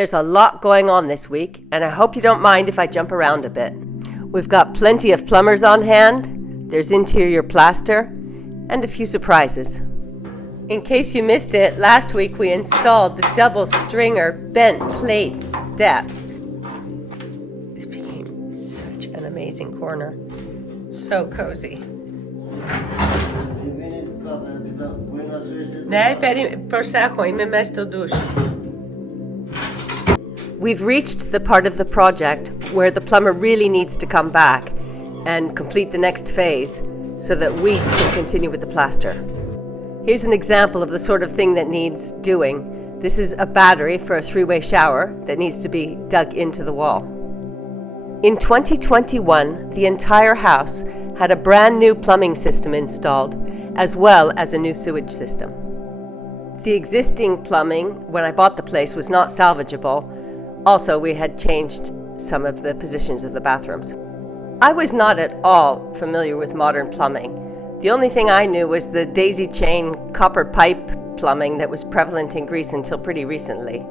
There's a lot going on this week, and I hope you don't mind if I jump around a bit. We've got plenty of plumbers on hand, there's interior plaster, and a few surprises. In case you missed it, last week we installed the double stringer bent plate steps. This became such an amazing corner. So cozy. We've reached the part of the project where the plumber really needs to come back and complete the next phase so that we can continue with the plaster. Here's an example of the sort of thing that needs doing. This is a battery for a three-way shower that needs to be dug into the wall. In 2021, the entire house had a brand new plumbing system installed, as well as a new sewage system. The existing plumbing, when I bought the place, was not salvageable. Also, we had changed some of the positions of the bathrooms. I was not at all familiar with modern plumbing. The only thing I knew was the daisy chain copper pipe plumbing that was prevalent in Greece until pretty recently.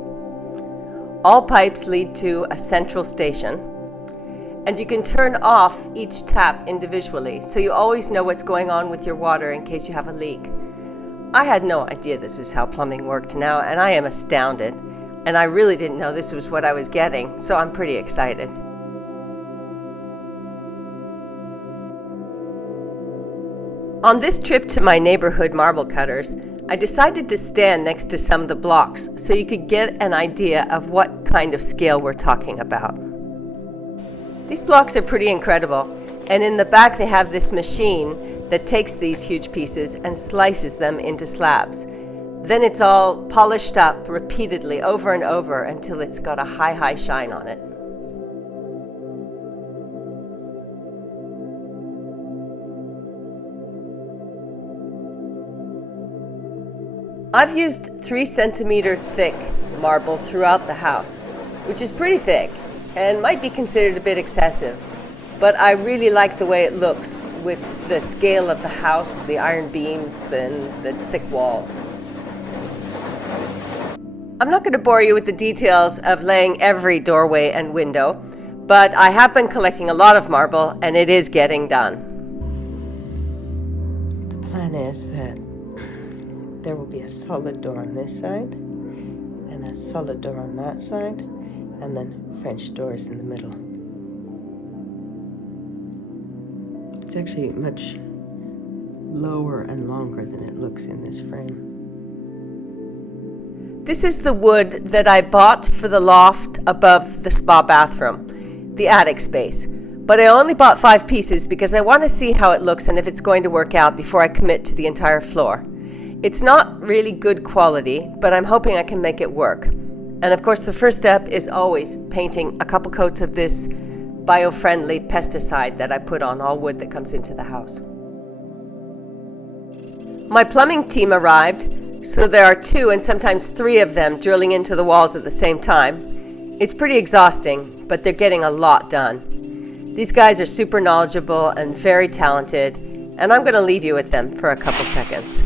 All pipes lead to a central station, and you can turn off each tap individually, so you always know what's going on with your water in case you have a leak. I had no idea this is how plumbing worked now, and I am astounded. And I really didn't know this was what I was getting, so I'm pretty excited. On this trip to my neighborhood marble cutters, I decided to stand next to some of the blocks so you could get an idea of what kind of scale we're talking about. These blocks are pretty incredible, and in the back they have this machine that takes these huge pieces and slices them into slabs. Then it's all polished up repeatedly over and over until it's got a high shine on it. I've used 3 centimeter thick marble throughout the house, which is pretty thick and might be considered a bit excessive, but I really like the way it looks with the scale of the house, the iron beams, and the thick walls. I'm not going to bore you with the details of laying every doorway and window, but I have been collecting a lot of marble and it is getting done. The plan is that there will be a solid door on this side and a solid door on that side, and then French doors in the middle. It's actually much lower and longer than it looks in this frame. This is the wood that I bought for the loft above the spa bathroom, the attic space. But I only bought 5 pieces because I want to see how it looks and if it's going to work out before I commit to the entire floor. It's not really good quality, but I'm hoping I can make it work. And of course, the first step is always painting a couple coats of this bio-friendly pesticide that I put on all wood that comes into the house. My plumbing team arrived, so there are 2 and sometimes 3 of them drilling into the walls at the same time. It's pretty exhausting, but they're getting a lot done. These guys are super knowledgeable and very talented, and I'm going to leave you with them for a couple seconds.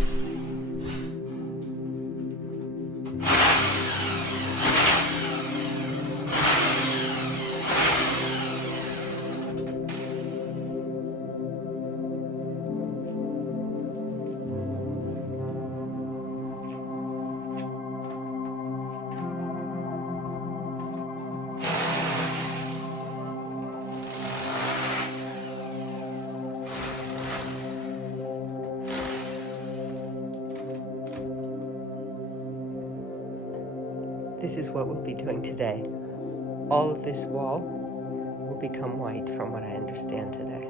This is what we'll be doing today. All of this wall will become white from what I understand today.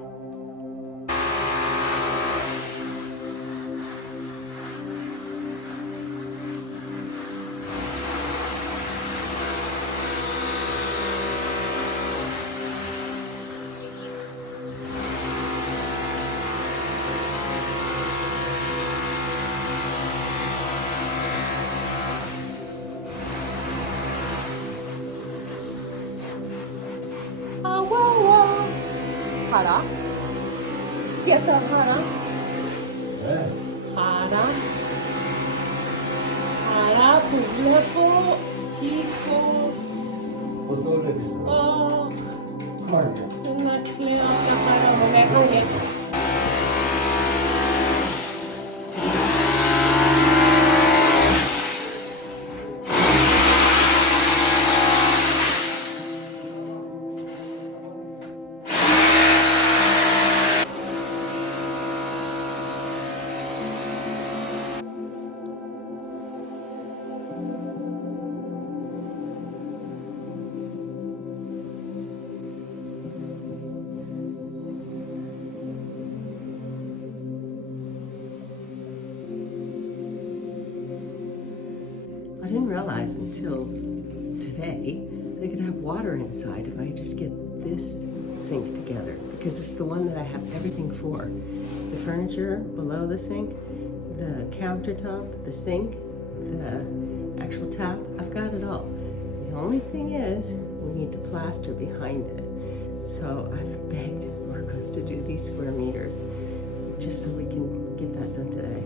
Hara. Skieta hara. Hara. Hara, publiko, tikos. Oh, Marcie, magkakaroon mo ulit. I didn't realize until today they could have water inside if I just get this sink together, because it's the one that I have everything for. The furniture below the sink, the countertop, the sink, the actual tap, I've got it all. The only thing is we need to plaster behind it. So I've begged Markos to do these square meters just so we can get that done today.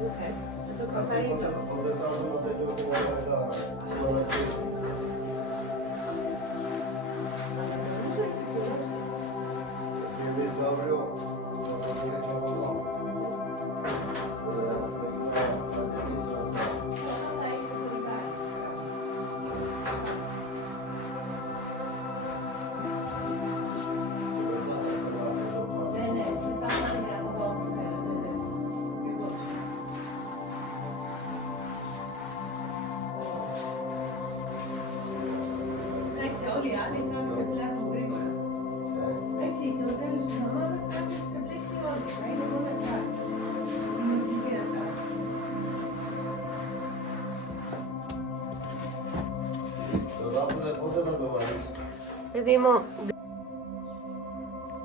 Okay. Ito pa kayo.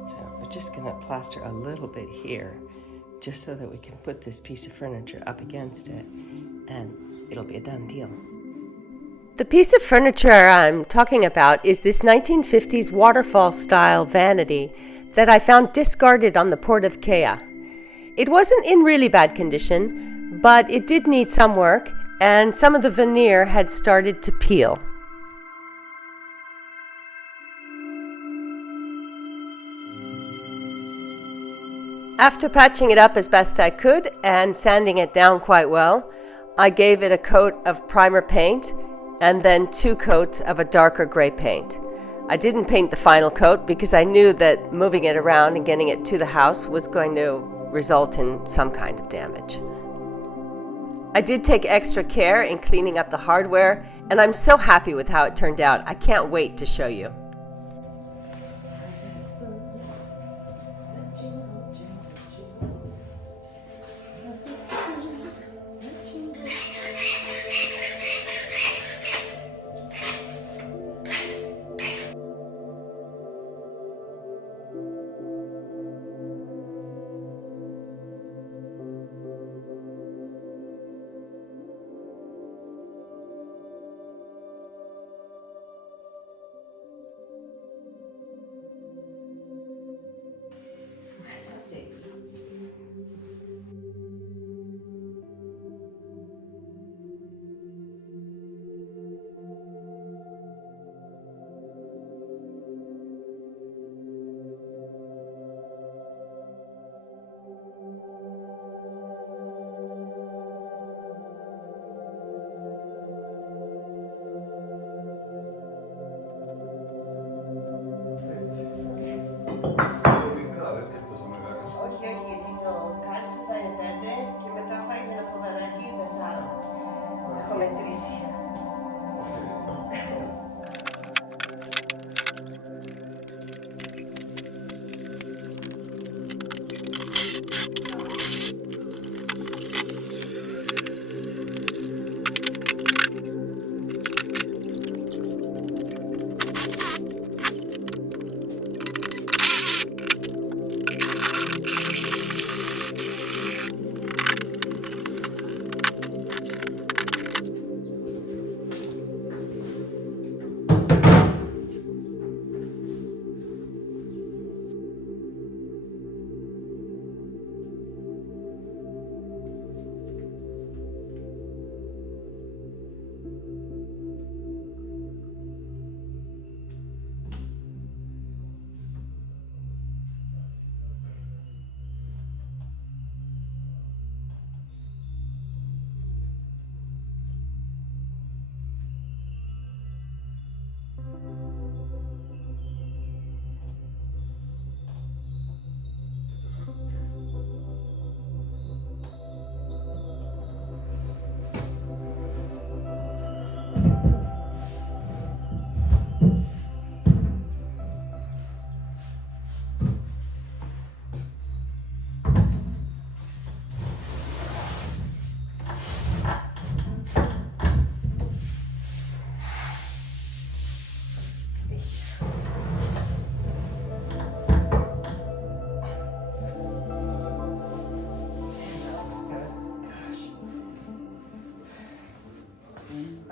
So we're just gonna plaster a little bit here, just so that we can put this piece of furniture up against it, and it'll be a done deal. The piece of furniture I'm talking about is this 1950s waterfall-style vanity that I found discarded on the port of Kea. It wasn't in really bad condition, but it did need some work, and some of the veneer had started to peel. After patching it up as best I could and sanding it down quite well, I gave it a coat of primer paint and then 2 coats of a darker gray paint. I didn't paint the final coat because I knew that moving it around and getting it to the house was going to result in some kind of damage. I did take extra care in cleaning up the hardware, and I'm so happy with how it turned out. I can't wait to show you. Όχι, Τίτο, κάτσε στα 5 και μετά θα είναι ένα ποδαράκι 4. Έχω μετρήσει.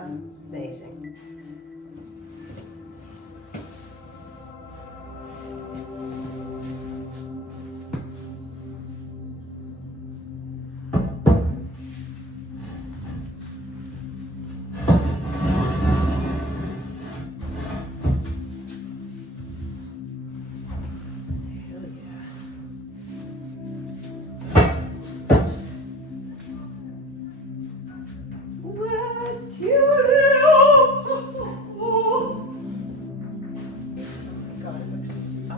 Amazing.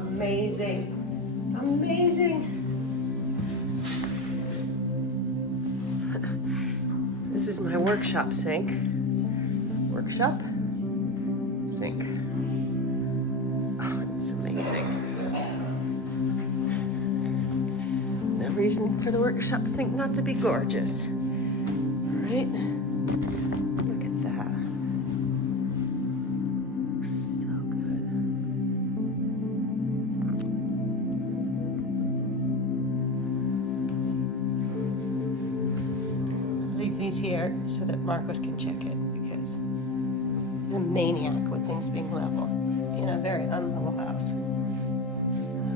Amazing. Amazing. This is my workshop sink. Workshop sink. Oh, it's amazing. No reason for the workshop sink not to be gorgeous. All right? Look at that. Looks so good. Leave these here so that Markos can check it, because he's a maniac with things being level in a very unlevel house.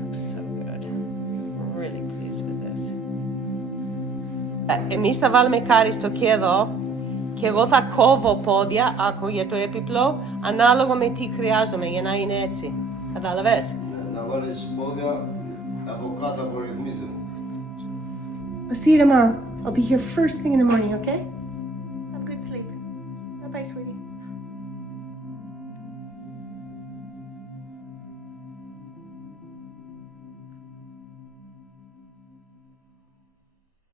Looks so good. I'm really pleased with this. Εμείς θα βάλουμε κάριστο και εδώ και εγώ θα κόβω πόδια, άκου, για το έπιπλο, ανάλογα με τι χρειάζομαι για να είναι έτσι. Κατάλαβες? Να βάλεις πόδια από κάτω από ρυθμίζουν. I'll see you tomorrow. I'll be here first thing in the morning, okay?